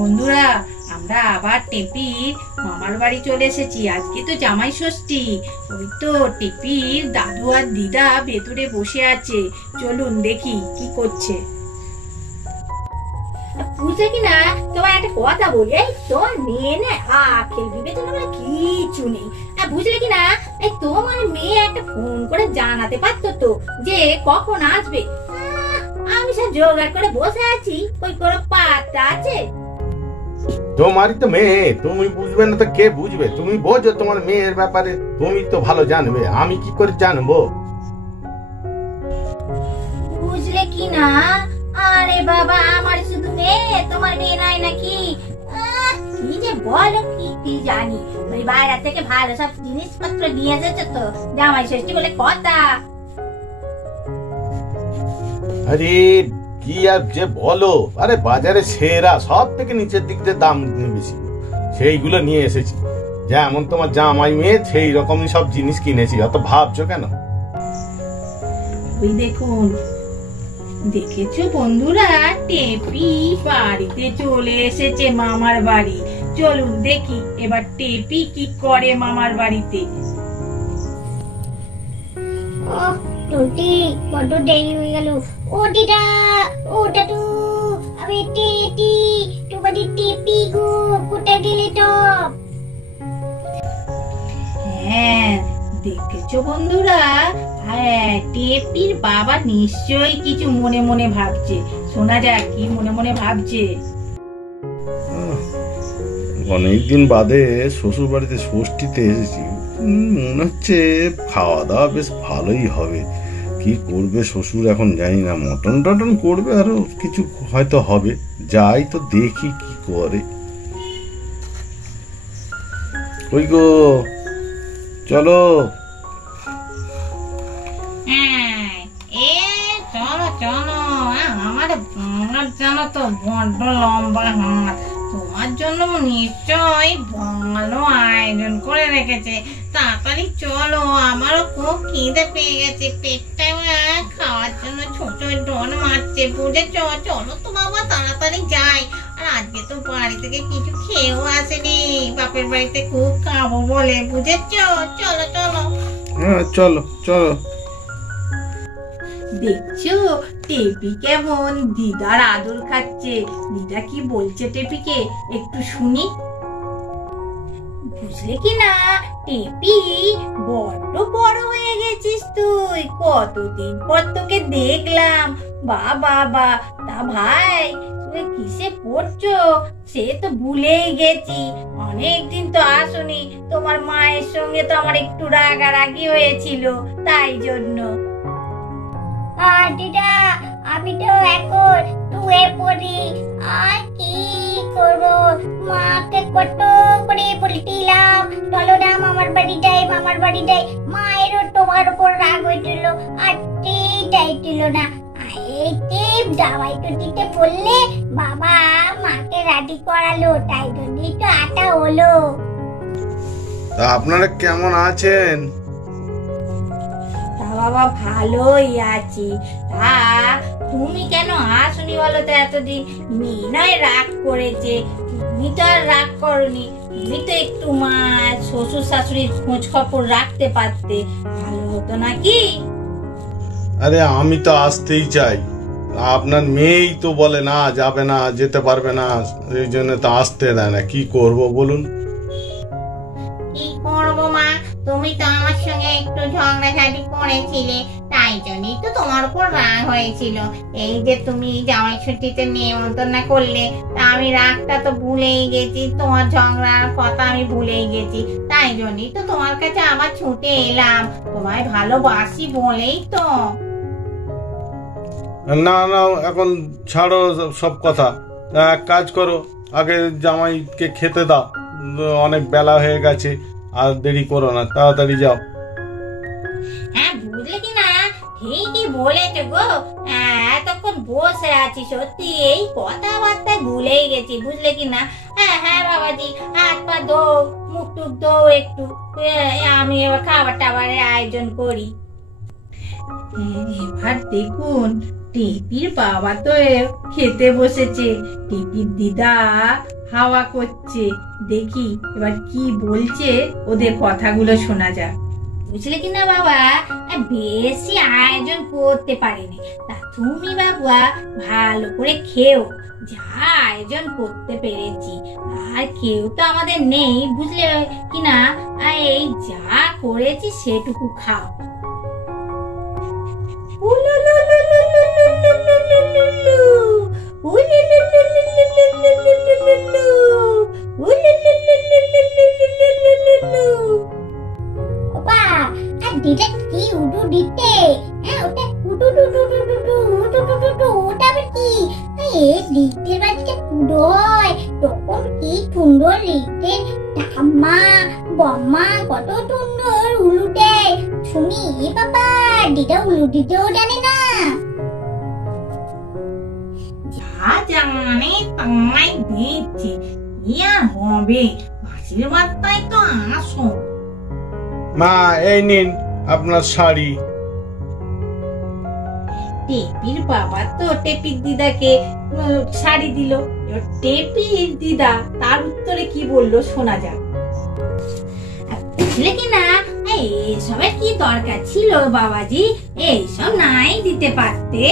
বন্ধুরা, আমরা আবার টেপির মামার বাড়ি চলে এসেছি। আজকে তো জামাই ষষ্ঠী। ওই তো টেপির দাদু আর দিদা ভেতরে বসে আছে। চলুন দেখি কি করছে। বুঝলে কি না, তোমার একটা কথা বলি, এই তোমার মেয়ে না আখের বিবেচনা বলে কিছু নেই। বুঝলে কি না, এই তোমার মেয়ে একটা ফোন করে জানাতে পারতো তো যে কখন আসবে। আমি সব জোগাড় করে বসে আছি, ওই কোনো পাত্তা আছে? তোমারই তো মেয়ে, তুমি বুঝবে না তো কে বুঝবে? তুমি বোঝো তোমার মেয়ের ব্যাপারে, তুমি তো ভালো জানবে, আমি কি করে জানবো? বুঝলে কি না, আরে বাবা, আমার শুধু মেয়ে, তোমার মেয়ে নাই নাকি? কি যে বলো, কি জানি। ওই বাইরে থেকে ভালো সব জিনিসপত্র নিয়ে এসেছে তো, জামাই ষষ্ঠী বলে কথা। আরে কি আর যে বলো, আরে বাজারে সেরা সব থেকে নিচের দিক দিয়ে দাম বেশি, সেইগুলো নিয়ে এসেছি। যেমন তোমার জামাই মেয়ে সেই রকমই সব জিনিস কিনেছি, অত ভাবছো কেন? ওই দেখুন, দেখেছো বন্ধুরা, টেপি বাড়িতে চলে এসেছে, মামার বাড়ি। চলুন দেখি এবার টেপি কি করে মামার বাড়িতে। টুটি বড্ড দেরি হয়ে গেল। ও দিদা, ও দাদু, আমি টেটি তোমাদের টেপি গো, কোথায় গেলে তো? হ্যাঁ, দেখেছো বন্ধুরা, হ্যাঁ, টেপির বাবা নিশ্চয়ই কিছু মনে মনে ভাবছে। শোনা যাক কি মনে মনে ভাবছে। অনেকদিন বাদে শ্বশুর বাড়িতে ষষ্ঠীতে এসেছি, মনে হচ্ছে খাওয়া দাওয়া বেশ ভালোই হবে। কি করবে শ্বশুর এখন জানি না, মটন টটন করবে, আরো কিছু হয়তো হবে। যাই তো দেখি কি করে। ওই গো, চলো। চলো চলো, আমার জানো তো বড্ড লম্বা হাত, তোমার জন্য নিশ্চয় ভালো আয়োজন করে রেখেছে। তাড়াতাড়ি চলো, আমারও খুব খিদে পেয়ে গেছে, পেটটা খাওয়ার জন্য ছোট ডন মারছে, বুঝেছ? চলো তো বাবা, তাড়াতাড়ি যাই। আর আজকে তো বাড়ি থেকে কিছু খেয়েও আসেনি, বাপের বাড়িতে খুব খাবো বলে, বুঝেছ? চলো চলো। হ্যাঁ চলো চলো। দেখছো টেপি কেমন দিদার আদর খাচ্ছে। দিদা কি বলছে টেপিকে একটু শুনি। বুঝলে কি না, টেপি বড্ড বড় হয়ে গেছিস তুই, কতদিন পর তোকে দেখলাম। বা, তা ভাই তুমি কিসে পড়ছো সে তো ভুলেই গেছি। অনেকদিন তো আসনি, তোমার মায়ের সঙ্গে তো আমার একটু রাগারাগি হয়েছিল, তাই জন্য। আর দিদা, আমি তো এখন টুয়ে পড়ি, আর কি করবো? মাকে কত করে বলছিলাম চলো না মামার বাড়ি যাই, মামার বাড়ি যাই। মায়েরও তোমার উপর রাগ হয়েছিল, আর চাইছিল না। জামাই তো দিতে বললে, বাবা মাকে রাজি করালো, তাই জন্যই তো আটা হলো। তা আপনারা কেমন আছেন? বাবা ভালোই আছি। তা তুমি কেন আসনি বলো তো এতদিন? মেয়ে নয় রাগ করেছে, তুমি তো আর রাগ করনি। তুমি তো একটু মা শ্বশুর শাশুড়ির খোঁজ খবর রাখতে পারতে, ভালো হতো নাকি? আরে আমি তো আসতেই চাই, আপনার মেয়েই তো বলে না, যাবে না, যেতে পারবে না, এই জন্য তো আসতে দেয় না। কি করব বলুন? কি করবো মা, তুমি তো আমার সঙ্গে একটু ঝগড়াঝাটি করেছিলে, তাই জন্যই তো তোমার উপর রাগ হয়েছিল। এই যে তুমি জামাই ছুটিতে নেমন্তন্ন করলে, তা আমি রাগটা তো ভুলেই গেছি, তোমার ঝগড়ার কথা আমি ভুলেই গেছি, তাই জন্যই তো তোমার কাছে আবার ছুটে এলাম, তোমায় ভালোবাসি বলেই তো। না না, এখন ছাড়ো সব কথা। এক কাজ করো, আগে জামাইকে খেতে দাও, অনেক বেলা হয়ে গেছে, আর দেরি করো না, তাড়াতাড়ি যাও। হ্যাঁ বুঝলে কি না, ঠিকই বলেছো গো। এতক্ষণ বসে আছি, সত্যি এই কথাবার্তায় ভুলেই গেছি, বুঝলে কি না। হ্যাঁ বাবাজি, হাত পা ধো, মুখ টুক ধো একটু, আমি এবার খাবার টাবারের আয়োজন করি। এবার দেখুন টিপির বাবা তো খেতে বসেছে, টিপির দিদা হাওয়া করছে, দেখি এবার কি বলছে, ওদের কথাগুলো শোনা যাক। বুঝলে কিনা বাবা, বেশি আয়োজন করতে পারিনি, তা তুমি বাবা ভালো করে খেও, যা আয়োজন করতে পেরেছি। আর কেউ তো আমাদের নেই, বুঝলে কিনা, এই যা করেছি সেটুকু খাও। দিদা কি উডু দিতে, ওটা উডু ডু ডু ডু ডু ডু উডু ডু ডু ডু, ওটা আবার কি? এই লিখতে বাড়িতে পুরো হয় তখন কি সুন্দর লিখতে, ঠাম্মা বম্মা কত সুন্দর উলু দেয় শুনি। বাবা দিদা উলু দিতেও জানে না। যা জানে তাই দিচ্ছে, কি আর হবে, আশীর্বাদটাই তো আসল। মা এই নিন আপনার শাড়ি। টেপির বাবা তো টেপির দিদাকে শাড়ি দিল, এবার টেপির দিদা তার উত্তরে কি বললো শোনা যাক। বুঝলে কিনা, এইসবের কি দরকার ছিল বাবাজি, এইসব নাই দিতে পারতে।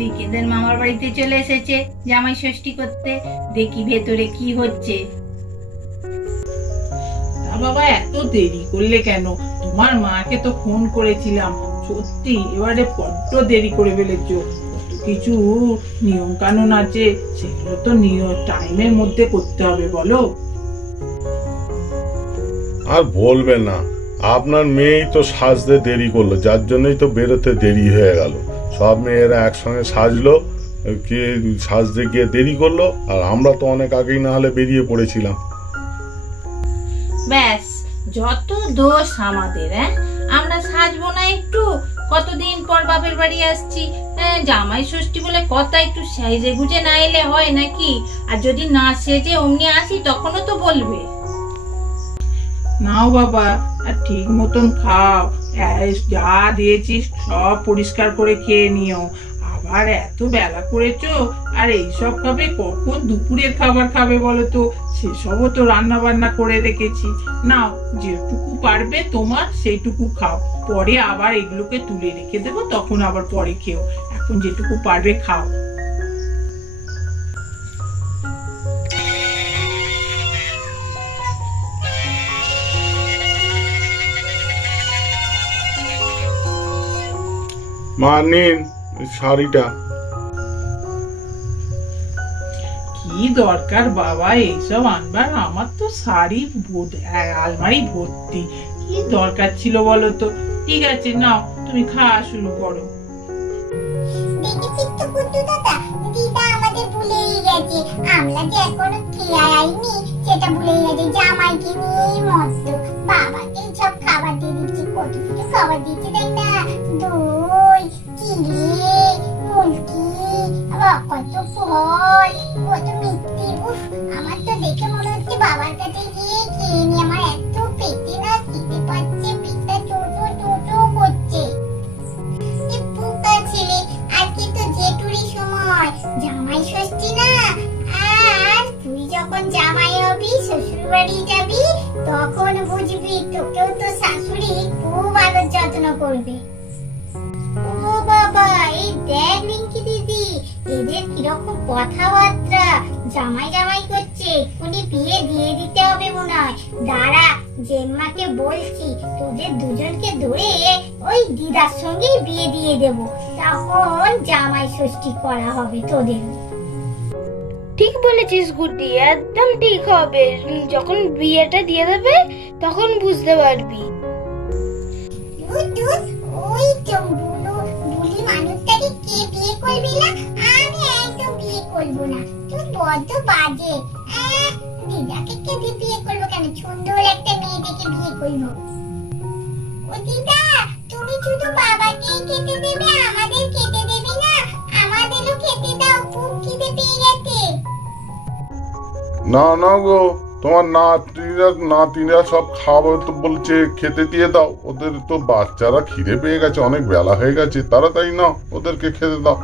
রিকেদের মামার বাড়িতে চলে এসেছে জামাই ষষ্ঠী করতে, দেখি ভেতরে কি হচ্ছে। বাবা এত দেরি করলে কেন? তোমার মাকে তো ফোন করেছিলাম, সত্যি এবারে বড্ড দেরি করে ফেলেছো। কত কিছু নিয়ম কানুন আছে, সেগুলো তো টাইমের মধ্যে করতে হবে, বলো। আর বলবে না, আপনার মেয়েই তো সাজতে দেরি করলো, যার জন্যই তো বেরোতে দেরি হয়ে গেল। সব মেয়েরা একসঙ্গে সাজলো, কে সাজতে গিয়ে দেরি করলো, আর আমরা তো অনেক আগেই না হলে বেরিয়ে পড়েছিলাম। ব্যাস, যত দোষ আমাদের। আমরা সাজবো না একটু? কতদিন পর বাপের বাড়ি আসছি, জামাই ষষ্ঠী বলে কথা, একটু সেজে গুজে না এলে হয় নাকি? আর যদি না সেজে অমনি আসি তখনও তো বলবে। নাও বাবা, আর ঠিক মতন খাও, যা দিয়েছিস সব পরিষ্কার করে খেয়ে নিও। আবার এত বেলা করেছো, আর এইসব খাবে কখন? দুপুরের খাবার খাবে বলো তো? সেসবও তো রান্না বান্না করে রেখেছি। নাও, যেটুকু পারবে তোমার সেইটুকু খাও, পরে আবার এগুলোকে তুলে রেখে দেবো, তখন আবার পরে খেও। এখন যেটুকু পারবে খাও। মা নিন শাড়িটা। কি দরকার বাবা এইসব আনবার? আমার তো শাড়ি আলমারি ভর্তি, কি দরকার ছিল বলো তো? ঠিক আছে, নাও তুমি খাওয়া শুরু করো। দেখেছিস তো গুড্ডু দাদা, দিদা আমাদের ভুলেই গেছে, আমরা যে এখনো খেয়াইনি সেটা ভুলেই গেছে। জামাইকে নিয়েই মস্ত, বাবাকে সব খাবার দিয়ে দিচ্ছি, কত কিছু খাবার দিচ্ছে তাই না, দই চিড়ে মুরগি, আবার কত ফল, কত মিষ্টি। উফ, আমার তো দেখে মনে হচ্ছে বাবার কাছে গিয়ে খেয়ে নি, আমার এত পেটে না খেতে পাচ্ছে, পেটটা ছোট ছোট করছে। আজকে তো জেঠুরি সময়, জামাই ষষ্ঠী না, আর তুই যখন জামাই হবি, শ্বশুর বাড়ি যাবি, তখন বুঝবি তোকেও তো শাশুড়ি খুব আদর যত্ন করবে। ও বাবা, এই দেখ রিঙ্কি দিদি, এদের কিরকম কথাবার্তা, জামাই জামাই করছে, এক্ষুনি বিয়ে দিয়ে দিতে হবে মনে হয়। দাঁড়া, জেম্মাকে বলছি তোদের দুজনকে ধরে ওই দিদার সঙ্গে বিয়ে দিয়ে দেব, তখন জামাই ষষ্ঠী করা হবে তোদের। ঠিক বলেছিস গুড্ডি, একদম ঠিক হবে। যখন বিয়েটা দিয়ে দেবে তখন বুঝতে পারবি। ওই তো বুলি মানুষটাকে কে বিয়ে করবি না? আমি একদম বিয়ে করবো না, তুই বড্ড বাজে। দিদাকে কে বিয়ে করবো কেন? সুন্দর একটা মেয়ে দেখে বিয়ে করবো। ও দিদা, তুমি শুধু বাবাকে খেতে দেবে, আমাদের খেতে দেবে না? আমাদেরও খেতে দাও, খুব খিদে পেয়ে গেছে। না না গো, তোমার নাতিরা সব খাবার তো বলছে, খেতে দিয়ে দাও। ওদের তো বাচ্চারা খিদে পেয়ে গেছে, অনেক বেলা হয়ে গেছে, তাড়াতাড়ি নাও, ওদেরকে খেতে দাও।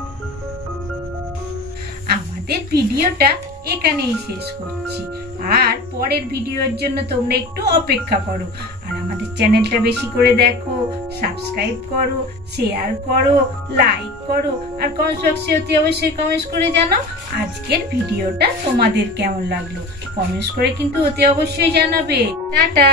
আমাদের ভিডিওটা এখানেই শেষ করছি, আর পরের ভিডিওর জন্য তোমরা একটু অপেক্ষা করো। আর আমাদের চ্যানেলটা বেশি করে দেখো, সাবস্ক্রাইব করো, শেয়ার করো, লাইক করো, আর কমেন্ট বক্সে অতি অবশ্যই কমেন্টস করে জানাও আজকের ভিডিওটা তোমাদের কেমন লাগলো। কমেন্টস করে কিন্তু অতি অবশ্যই জানাবে। টাটা।